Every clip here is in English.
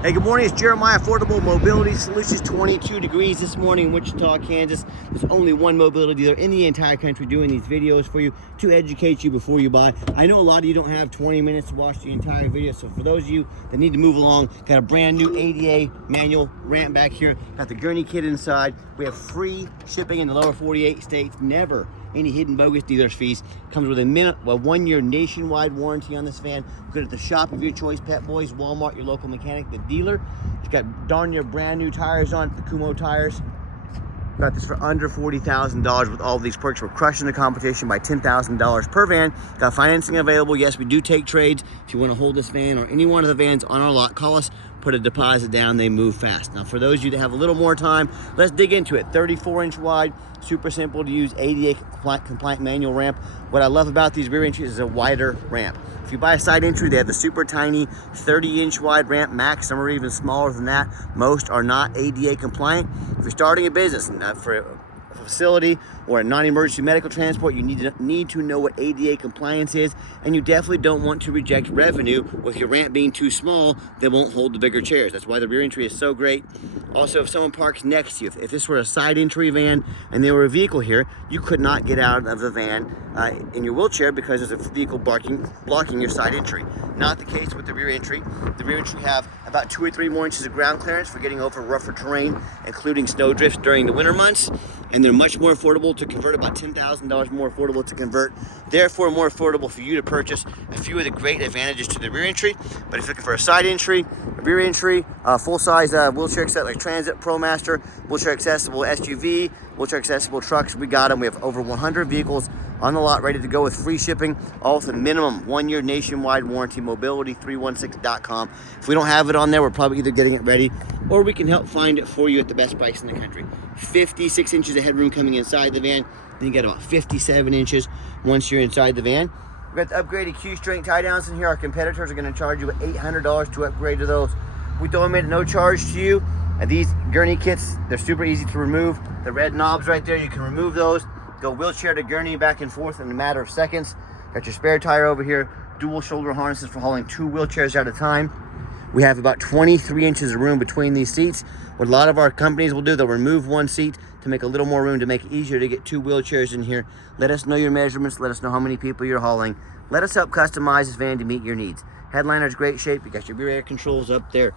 Hey, good morning. It's Jeremiah, Affordable Mobility Solutions. 22 degrees this morning in Wichita, Kansas. There's only one mobility dealer in the entire country doing these videos for you to educate you before you buy. I know a lot of you don't have 20 minutes to watch the entire video, so for those of you that need to move along, got a brand new ADA manual ramp back here. Got the Gurney kit inside. We have free shipping in the lower 48 states. Never any hidden bogus dealer's fees. Comes with a 1-year nationwide warranty on this van. Good at the shop of your choice, Pet Boys, Walmart, your local mechanic, the dealer. It's got darn near brand new tires on it, the Kumo tires. Got this for under $40,000 with all these perks. We're crushing the competition by $10,000 per van. Got financing available. Yes, we do take trades. If you want to hold this van or any one of the vans on our lot, call us, put a deposit down, they move fast. Now, for those of you that have a little more time, let's dig into it. 34-inch wide, super simple to use, ADA compliant manual ramp. What I love about these rear entries is a wider ramp. If you buy a side entry, they have the super tiny 30-inch wide ramp max. Some are even smaller than that. Most are not ADA compliant. If you're starting a business for a facility or a non-emergency medical transport, you need to know what ADA compliance is, and you definitely don't want to reject revenue with your ramp being too small. They won't hold the bigger chairs. That's why the rear entry is so great. Also, if someone parks next to you, if this were a side entry van and there were a vehicle here, you could not get out of the van in your wheelchair because there's a vehicle blocking your side entry. Not the case with the rear entry. The rear entry have about 2 or 3 more inches of ground clearance for getting over rougher terrain, including snow drifts during the winter months, and they're much more affordable to convert, about $10,000 more affordable to convert, therefore more affordable for you to purchase. A few of the great advantages to the rear entry. But if you're looking for a side entry, a rear entry, full-size wheelchair set like Transit, ProMaster, wheelchair accessible SUV, wheelchair accessible trucks, we got them. We have over 100 vehicles on the lot ready to go with free shipping, all with a minimum 1-year nationwide warranty. Mobility316.com. If we don't have it on there, we're probably either getting it ready or we can help find it for you at the best price in the country. 56 inches of headroom coming inside the van. Then you get about 57 inches once you're inside the van. We've got the upgraded Q-string tie downs in here. Our competitors are going to charge you $800 to upgrade to those. We throw them in at no charge to you. And these Gurney kits, they're super easy to remove. The red knobs right there, you can remove those. Go wheelchair to Gurney back and forth in a matter of seconds. Got your spare tire over here. Dual shoulder harnesses for hauling 2 wheelchairs at a time. We have about 23 inches of room between these seats. What a lot of our companies will do, they'll remove 1 seat to make a little more room, to make it easier to get 2 wheelchairs in here. Let us know your measurements. Let us know how many people you're hauling. Let us help customize this van to meet your needs. Headliner's great shape. You got your rear air controls up there.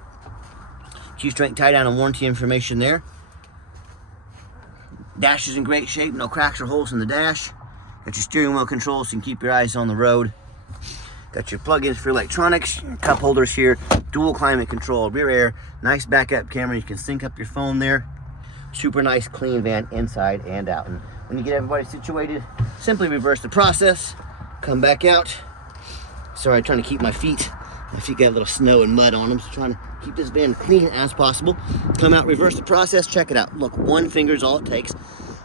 Q-strength tie down and warranty information there. Dash is in great shape. No cracks or holes in the dash. Got your steering wheel controls so you can keep your eyes on the road. Got your plug-ins for electronics, cup holders here, dual climate control, rear air, nice backup camera. You can sync up your phone there. Super nice, clean van inside and out. And when you get everybody situated, simply reverse the process, come back out. Sorry, I'm trying to keep my feet. My feet got a little snow and mud on them, so trying to keep this van clean as possible. Come out, reverse the process, check it out. Look, 1 finger is all it takes.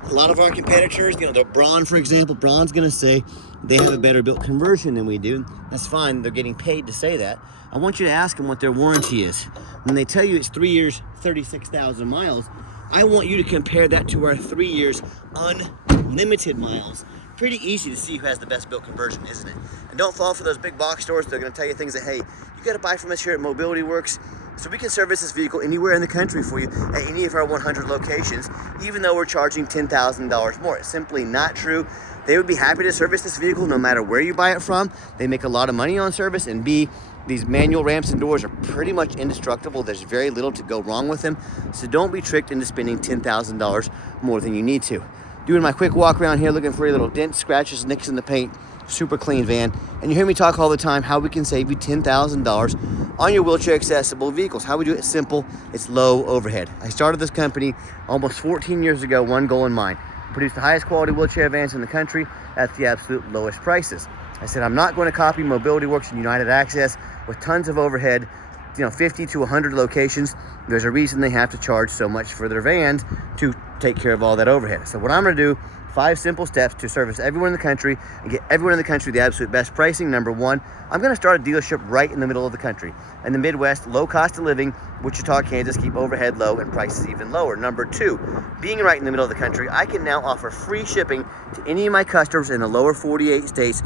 A lot of our competitors, the Braun, for example, Braun's gonna say they have a better built conversion than we do. That's fine, they're getting paid to say that. I want you to ask them what their warranty is. When they tell you it's 3 years, 36,000 miles, I want you to compare that to our 3 years unlimited miles. Pretty easy to see who has the best built conversion, isn't it? And don't fall for those big box stores. They're gonna tell you things that, hey, you gotta buy from us here at Mobility Works, so we can service this vehicle anywhere in the country for you at any of our 100 locations, even though we're charging $10,000 more. It's simply not true. They would be happy to service this vehicle no matter where you buy it from. They make a lot of money on service, and B, these manual ramps and doors are pretty much indestructible. There's very little to go wrong with them. So don't be tricked into spending $10,000 more than you need to. Doing my quick walk around here, looking for any little dents, scratches, nicks in the paint. Super clean van. And you hear me talk all the time how we can save you $10,000 on your wheelchair accessible vehicles. How we do it simple, it's low overhead. I started this company almost 14 years ago, one goal in mind: produce the highest quality wheelchair vans in the country at the absolute lowest prices. I said, I'm not going to copy Mobility Works and United Access with tons of overhead, 50 to 100 locations. There's a reason they have to charge so much for their vans to take care of all that overhead. So what I'm going to do, 5 simple steps to service everyone in the country and get everyone in the country the absolute best pricing. Number 1, I'm going to start a dealership right in the middle of the country. In the Midwest, low cost of living, Wichita, Kansas, keep overhead low and prices even lower. Number 2, being right in the middle of the country, I can now offer free shipping to any of my customers in the lower 48 states.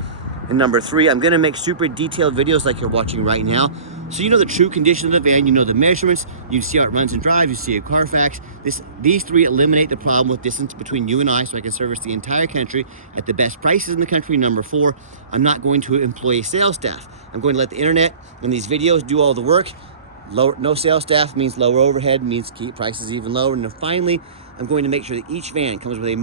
And number 3, I'm going to make super detailed videos like you're watching right now So you know the true condition of the van, you know the measurements, you see how it runs and drives, you see a Carfax. These three eliminate the problem with distance between you and I, so I can service the entire country at the best prices in the country. Number 4, I'm not going to employ sales staff. I'm going to let the internet and these videos do all the work. No sales staff means lower overhead, means keep prices even lower. And then finally, I'm going to make sure that each van comes with a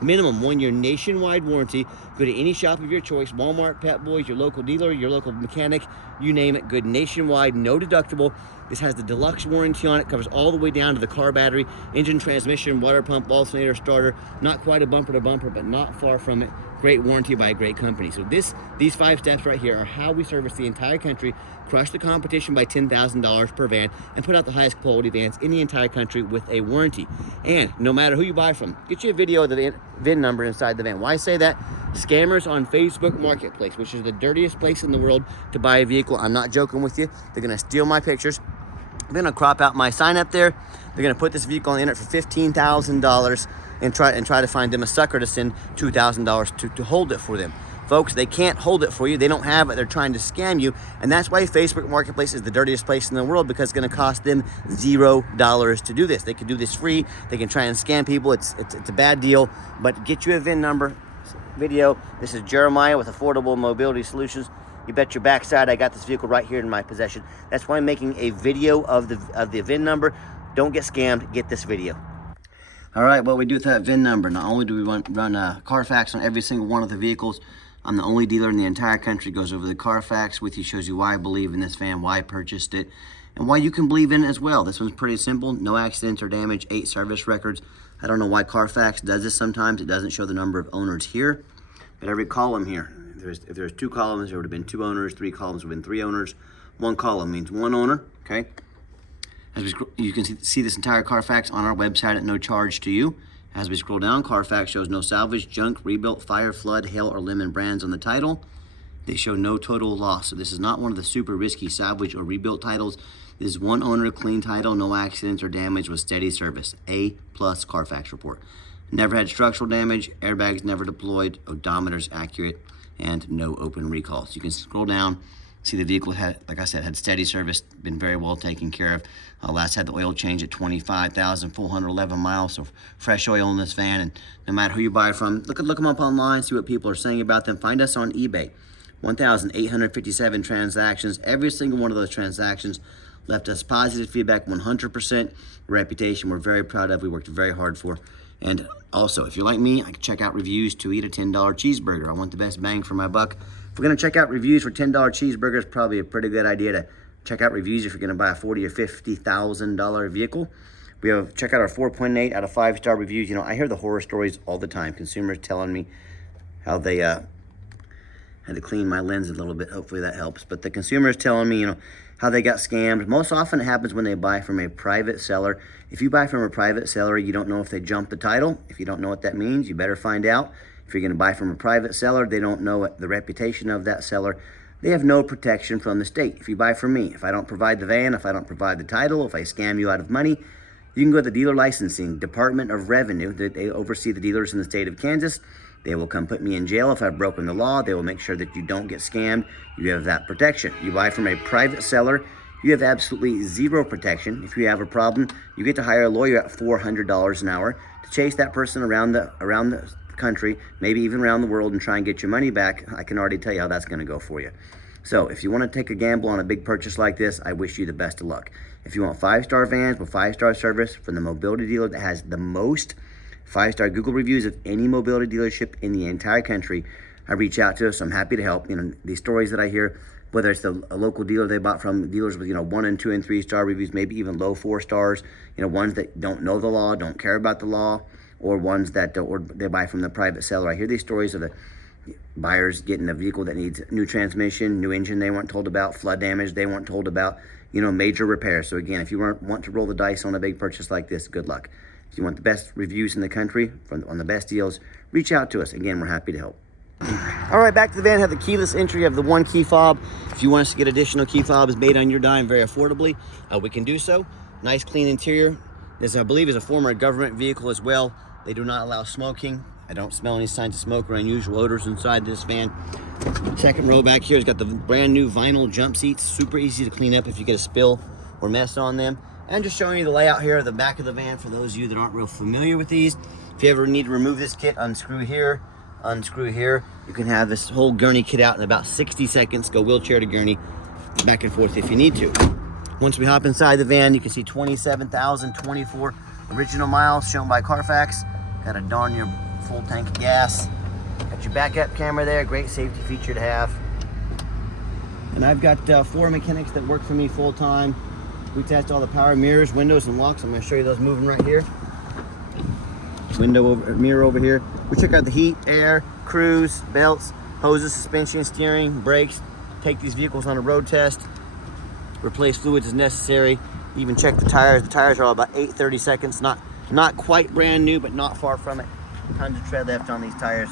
minimum 1 year nationwide warranty. Go to any shop of your choice, Walmart, Pep Boys, your local dealer, your local mechanic, you name it, good nationwide, no deductible. This has the deluxe warranty on it, covers all the way down to the car battery, engine, transmission, water pump, alternator, starter. Not quite a bumper to bumper, but not far from it. Great warranty by a great company. So these 5 steps right here are how we service the entire country, crush the competition by $10,000 per van, and put out the highest quality vans in the entire country with a warranty. And no matter who you buy from, get you a video of the VIN number inside the van. Why I say that? Scammers on Facebook Marketplace, which is the dirtiest place in the world to buy a vehicle. I'm not joking with you. They're gonna steal my pictures. They're gonna crop out my sign up there. They're gonna put this vehicle on the internet for $15,000 and try to find them a sucker to send $2,000 to hold it for them. Folks, they can't hold it for you. They don't have it. They're trying to scam you. And that's why Facebook Marketplace is the dirtiest place in the world, because it's going to cost them $0 to do this. They can do this free. They can try and scam people. It's a bad deal. But get you a VIN number video. This is Jeremiah with Affordable Mobility Solutions. You bet your backside I got this vehicle right here in my possession. That's why I'm making a video of the VIN number. Don't get scammed. Get this video. All right, what we do with that VIN number, not only do we run Carfax on every single one of the vehicles, I'm the only dealer in the entire country, goes over the Carfax with you, shows you why I believe in this van, why I purchased it, and why you can believe in it as well. This one's pretty simple. No accidents or damage, 8 service records. I don't know why Carfax does this sometimes. It doesn't show the number of owners here, but every column here, if there's 2 columns, there would have been 2 owners, 3 columns would have been 3 owners. 1 column means 1 owner, okay? As you can see this entire Carfax on our website at no charge to you. As we scroll down, Carfax shows no salvage, junk, rebuilt, fire, flood, hail, or lemon brands on the title. They show no total loss. So this is not one of the super risky salvage or rebuilt titles. This is 1 owner, clean title, no accidents or damage with steady service. A+ Carfax report. Never had structural damage, airbags never deployed, odometer's accurate, and no open recalls. You can scroll down. See the vehicle had, like I said, had steady service, been very well taken care of. Last had the oil change at 25,411 miles, so fresh oil in this van. And no matter who you buy from, look them up online, see what people are saying about them. Find us on eBay. 1,857 transactions. Every single one of those transactions left us positive feedback, 100%. Reputation we're very proud of, we worked very hard for. And also, if you're like me, I can check out reviews to eat a $10 cheeseburger. I want the best bang for my buck. If we're gonna check out reviews for $10 cheeseburgers, probably a pretty good idea to check out reviews if you're gonna buy a $40,000 or $50,000 vehicle. We have check out our 4.8 out of 5-star reviews. You know, I hear the horror stories all the time. Consumers telling me how they had to clean my lens a little bit. Hopefully that helps. But the consumers telling me, you know, how they got scammed. Most often it happens when they buy from a private seller. If you buy from a private seller, you don't know if they jumped the title. If you don't know what that means, you better find out. If you're going to buy from a private seller, they don't know the reputation of that seller. They have no protection from the state. If you buy from me, if I don't provide the van, if I don't provide the title, if I scam you out of money, you can go to the Dealer Licensing Department of Revenue. They oversee the dealers in the state of Kansas. They will come put me in jail if I've broken the law. They will make sure that you don't get scammed. You have that protection. You buy from a private seller, you have absolutely zero protection. If you have a problem, you get to hire a lawyer at $400 an hour to chase that person around the country, maybe even around the world, and try and get your money back. I can already tell you how that's going to go for you. So if you want to take a gamble on a big purchase like this, I wish you the best of luck. If you want 5-star vans with 5-star service from the mobility dealer that has the most 5-star Google reviews of any mobility dealership in the entire country, I reach out to us. I'm happy to help. You know, these stories that I hear, whether it's a local dealer they bought from, dealers with, 1 and 2 and 3-star reviews, maybe even low 4 stars, ones that don't know the law, don't care about the law, or ones that or they buy from the private seller. I hear these stories of the buyers getting a vehicle that needs new transmission, new engine they weren't told about, flood damage they weren't told about, major repairs. So again, if you want to roll the dice on a big purchase like this, good luck. If you want the best reviews in the country on the best deals, reach out to us. Again, we're happy to help. All right, back to the van. Have the keyless entry of the 1 key fob. If you want us to get additional key fobs made on your dime very affordably, we can do so. Nice clean interior. This, I believe, is a former government vehicle as well. They do not allow smoking. I don't smell any signs of smoke or unusual odors inside this van. Second row back here has got the brand new vinyl jump seats. Super easy to clean up if you get a spill or mess on them. And just showing you the layout here of the back of the van for those of you that aren't real familiar with these. If you ever need to remove this kit, unscrew here, unscrew here. You can have this whole Gurney kit out in about 60 seconds. Go wheelchair to Gurney, back and forth if you need to. Once we hop inside the van, you can see 27,024 original miles shown by Carfax. Got a darn near full tank of gas. Got your backup camera there, great safety feature to have. And I've got 4 mechanics that work for me full time. We test all the power mirrors, windows, and locks. I'm going to show you those moving right here. Mirror over here. We check out the heat, air, cruise, belts, hoses, suspension, steering, brakes. Take these vehicles on a road test. Replace fluids as necessary. Even check the tires. The tires are all about 8-30 seconds. Not quite brand new, but not far from it. Tons of tread left on these tires.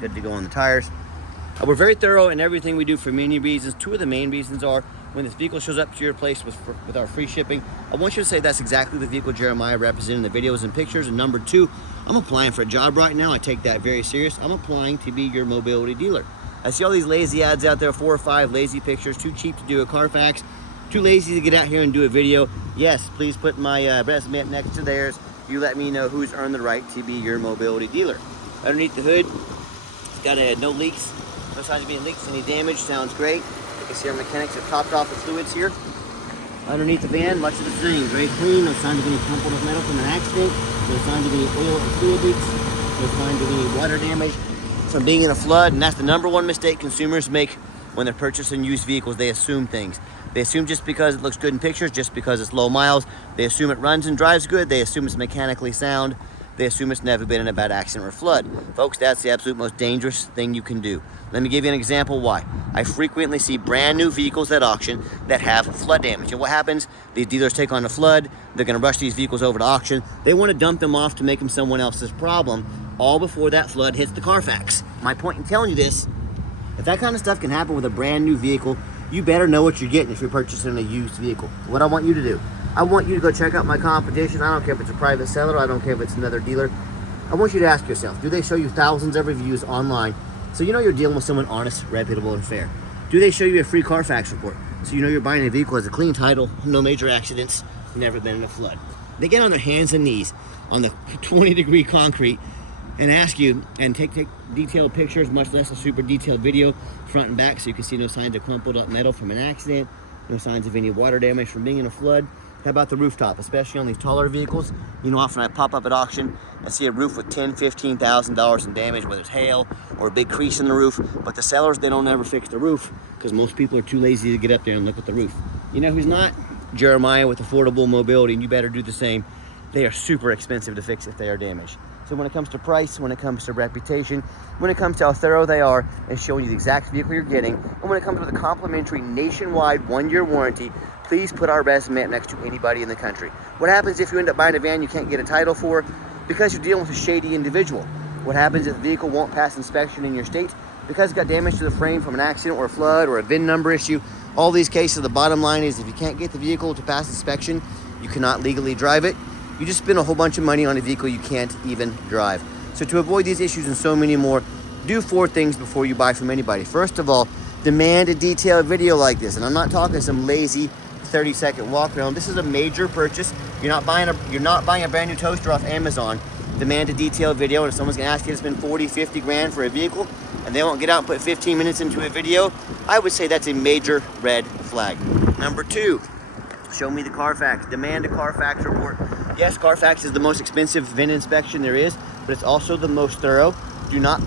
Good to go on the tires. We're very thorough in everything we do for many reasons. 2 of the main reasons are when this vehicle shows up to your place with our free shipping, I want you to say that's exactly the vehicle Jeremiah represented in the videos and pictures. And number 2, I'm applying for a job right now. I take that very serious. I'm applying to be your mobility dealer. I see all these lazy ads out there, 4 or 5 lazy pictures, too cheap to do a Carfax, too lazy to get out here and do a video. Yes, please put my resume up next to theirs. You let me know who's earned the right to be your mobility dealer. Underneath the hood, it's got no leaks, no signs of any leaks, any damage. Sounds great. You can see our mechanics have topped off the fluids here. Underneath the van, much of the same, very clean. No signs of any crumpled up metal from an accident. No signs of any oil or fluid leaks. No signs of any water damage from being in a flood. And that's the #1 mistake consumers make when they're purchasing used vehicles. They assume things. They assume just because it looks good in pictures, just because it's low miles, they assume it runs and drives good, they assume it's mechanically sound, they assume it's never been in a bad accident or flood. Folks, that's the absolute most dangerous thing you can do. Let me give you an example why. I frequently see brand new vehicles at auction that have flood damage. And what happens? These dealers take on the flood, they're gonna rush these vehicles over to auction, they wanna dump them off to make them someone else's problem, all before that flood hits the Carfax. My point in telling you this, if that kind of stuff can happen with a brand new vehicle, you better know what you're getting if you're purchasing a used vehicle. What I want you to do, I want you to go check out my competition. I don't care if it's a private seller, I don't care if it's another dealer. I want you to ask yourself, do they show you thousands of reviews online so you know you're dealing with someone honest, reputable, and fair? Do they show you a free Carfax report so you know you're buying a vehicle that has a clean title, no major accidents, never been in a flood? They get on their hands and knees on the 20-degree concrete and ask you and take detailed pictures, much less a super detailed video, front and back, so you can see no signs of crumpled up metal from an accident, no signs of any water damage from being in a flood. How about the rooftop, especially on these taller vehicles? You know, often I pop up at auction and see a roof with $10,000, $15,000 in damage, whether it's hail or a big crease in the roof. But the sellers, they don't ever fix the roof because most people are too lazy to get up there and look at the roof. You know who's not? Jeremiah with Affordable Mobility, and you better do the same. They are super expensive to fix if they are damaged. So when it comes to price, when it comes to reputation, when it comes to how thorough they are and showing you the exact vehicle you're getting, and when it comes to the complimentary nationwide 1-year warranty, please put our resume up next to anybody in the country. What happens if you end up buying a van you can't get a title for because you're dealing with a shady individual? What happens if the vehicle won't pass inspection in your state because it's got damage to the frame from an accident or a flood or a VIN number issue? All these cases, the bottom line is if you can't get the vehicle to pass inspection, you cannot legally drive it. You just spend a whole bunch of money on a vehicle you can't even drive. So to avoid these issues and so many more, do 4 things before you buy from anybody. First of all, demand a detailed video like this. And I'm not talking some lazy 30-second walk around. This is a major purchase. You're not buying a brand new toaster off Amazon. Demand a detailed video, and if someone's gonna ask you to spend 40, 50 grand for a vehicle and they won't get out and put 15 minutes into a video, I would say that's a major red flag. Number 2, show me the Carfax. Demand a Carfax report. Yes, Carfax is the most expensive VIN inspection there is, but it's also the most thorough. Do not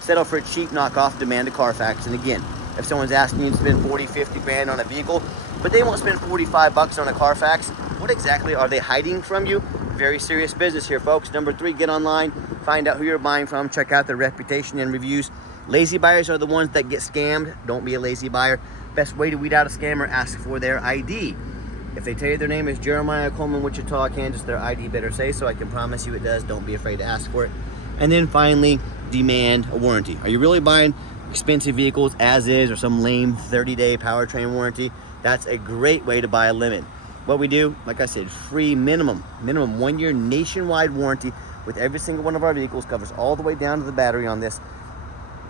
settle for a cheap knockoff. Demand a Carfax. And again, if someone's asking you to spend 40, 50 grand on a vehicle, but they won't spend 45 bucks on a Carfax, what exactly are they hiding from you? Very serious business here, folks. Number 3, get online, find out who you're buying from, check out their reputation and reviews. Lazy buyers are the ones that get scammed. Don't be a lazy buyer. Best way to weed out a scammer, ask for their ID. If they tell you their name is Jeremiah Coleman, Wichita, Kansas, their ID better say so. I can promise you it does. Don't be afraid to ask for it. And then finally, demand a warranty. Are you really buying expensive vehicles as is, or some lame 30-day powertrain warranty? That's a great way to buy a lemon. What we do, like I said, free minimum 1-year nationwide warranty with every single one of our vehicles. Covers all the way down to the battery on this.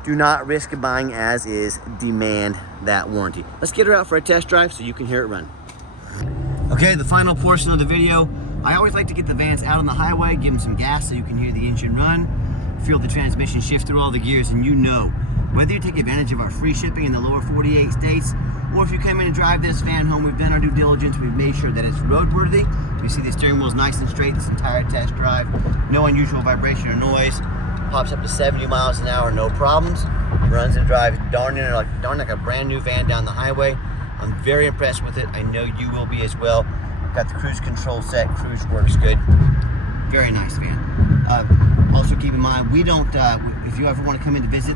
Do not risk buying as is, demand that warranty. Let's get her out for a test drive so you can hear it run. Okay, the final portion of the video. I always like to get the vans out on the highway, give them some gas so you can hear the engine run, feel the transmission shift through all the gears, and you know, whether you take advantage of our free shipping in the lower 48 states, or if you come in and drive this van home, we've done our due diligence, we've made sure that it's roadworthy. You see the steering wheel is nice and straight this entire test drive, no unusual vibration or noise, pops up to 70 miles an hour, no problems, runs and drives darn like a brand new van down the highway. I'm very impressed with it. I know you will be as well. Got the cruise control set, cruise works good. Very nice van. Also keep in mind, we don't, if you ever want to come in to visit,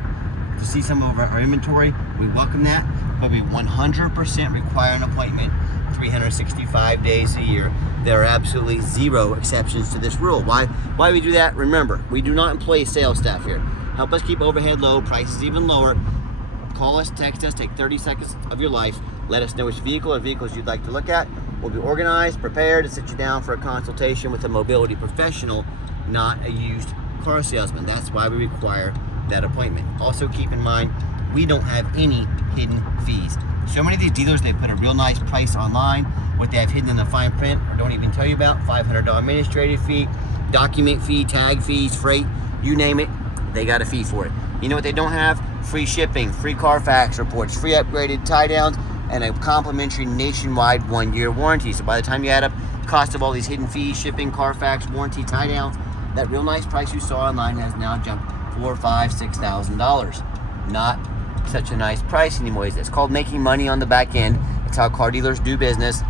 to see some of our inventory, we welcome that, but we 100% require an appointment 365 days a year. There are absolutely zero exceptions to this rule. Why we do that? Remember, we do not employ sales staff here. Help us keep overhead low, prices even lower. Call us, text us, take 30 seconds of your life. Let us know which vehicle or vehicles you'd like to look at. We'll be organized, prepared to sit you down for a consultation with a mobility professional, not a used car salesman. That's why we require that appointment. Also keep in mind, we don't have any hidden fees. So many of these dealers, they put a real nice price online. What they have hidden in the fine print or don't even tell you about, $500 administrative fee, document fee, tag fees, freight, you name it, they got a fee for it. You know what they don't have? Free shipping, free Carfax reports, free upgraded tie downs, and a complimentary nationwide 1-year warranty. So by the time you add up the cost of all these hidden fees, shipping, Carfax, warranty, tie downs, that real nice price you saw online has now jumped $4,000, $5,000, $6,000. Not such a nice price anymore. It's called making money on the back end. It's how car dealers do business.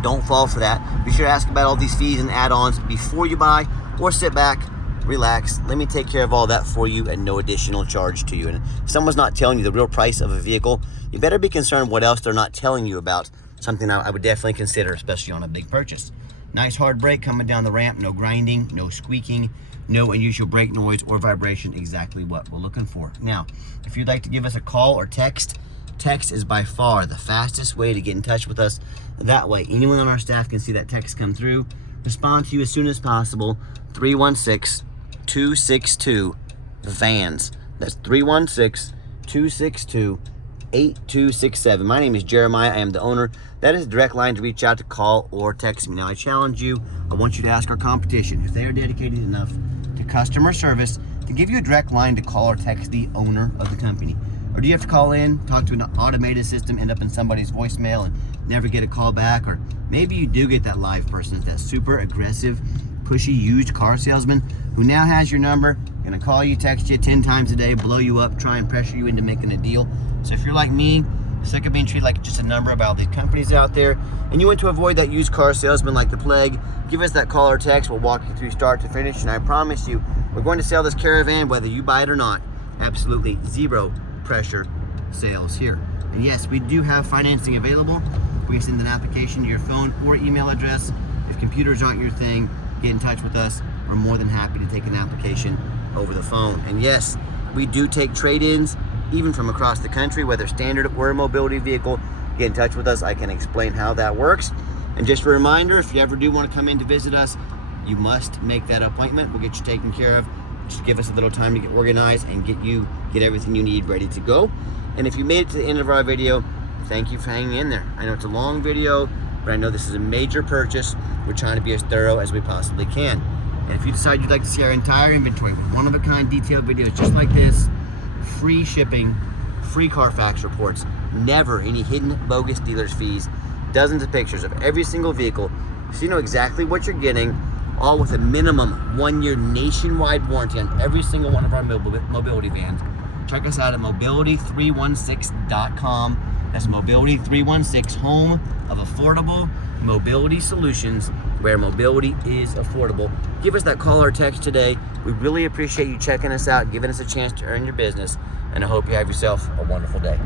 Don't fall for that. Be sure to ask about all these fees and add-ons before you buy, or sit back, relax, let me take care of all that for you at no additional charge to you. And if someone's not telling you the real price of a vehicle, you better be concerned what else they're not telling you about. Something I would definitely consider, especially on a big purchase. Nice hard brake coming down the ramp, no grinding, no squeaking, no unusual brake noise or vibration, exactly what we're looking for. Now, if you'd like to give us a call or text is by far the fastest way to get in touch with us. That way, anyone on our staff can see that text come through, respond to you as soon as possible. 316-262-VANS. That's 316-262-8267. My name is Jeremiah. I am the owner. That is a direct line to reach out, to call or text me. Now, I challenge you. I want you to ask our competition if they are dedicated enough to customer service to give you a direct line to call or text the owner of the company. Or do you have to call in, talk to an automated system, end up in somebody's voicemail and never get a call back? Or maybe you do get that live person, that super aggressive, pushy used car salesman who now has your number, gonna call you, text you 10 times a day, blow you up, try and pressure you into making a deal. So if you're like me, sick of being treated like just a number of all these companies out there, and you want to avoid that used car salesman like the plague, give us that call or text. We'll walk you through start to finish, and I promise you, we're going to sell this Caravan whether you buy it or not. Absolutely zero pressure sales here. And yes, we do have financing available. We can send an application to your phone or email address. If computers aren't your thing, get in touch with us. We're more than happy to take an application over the phone. And yes, we do take trade-ins even from across the country, whether standard or a mobility vehicle. Get in touch with us. I can explain how that works. And just a reminder, if you ever do want to come in to visit us, you must make that appointment. We'll get you taken care of. Just give us a little time to get organized and get everything you need ready to go. And if you made it to the end of our video, thank you for hanging in there. I know it's a long video, but I know this is a major purchase. We're trying to be as thorough as we possibly can. And if you decide you'd like to see our entire inventory, one-of-a-kind detailed videos just like this, free shipping, free Carfax reports, never any hidden bogus dealers fees, dozens of pictures of every single vehicle, so you know exactly what you're getting, all with a minimum 1-year nationwide warranty on every single one of our mobility vans. Check us out at mobility316.com. That's Mobility316, home of affordable mobility solutions, where mobility is affordable. Give us that call or text today. We really appreciate you checking us out, giving us a chance to earn your business, and I hope you have yourself a wonderful day.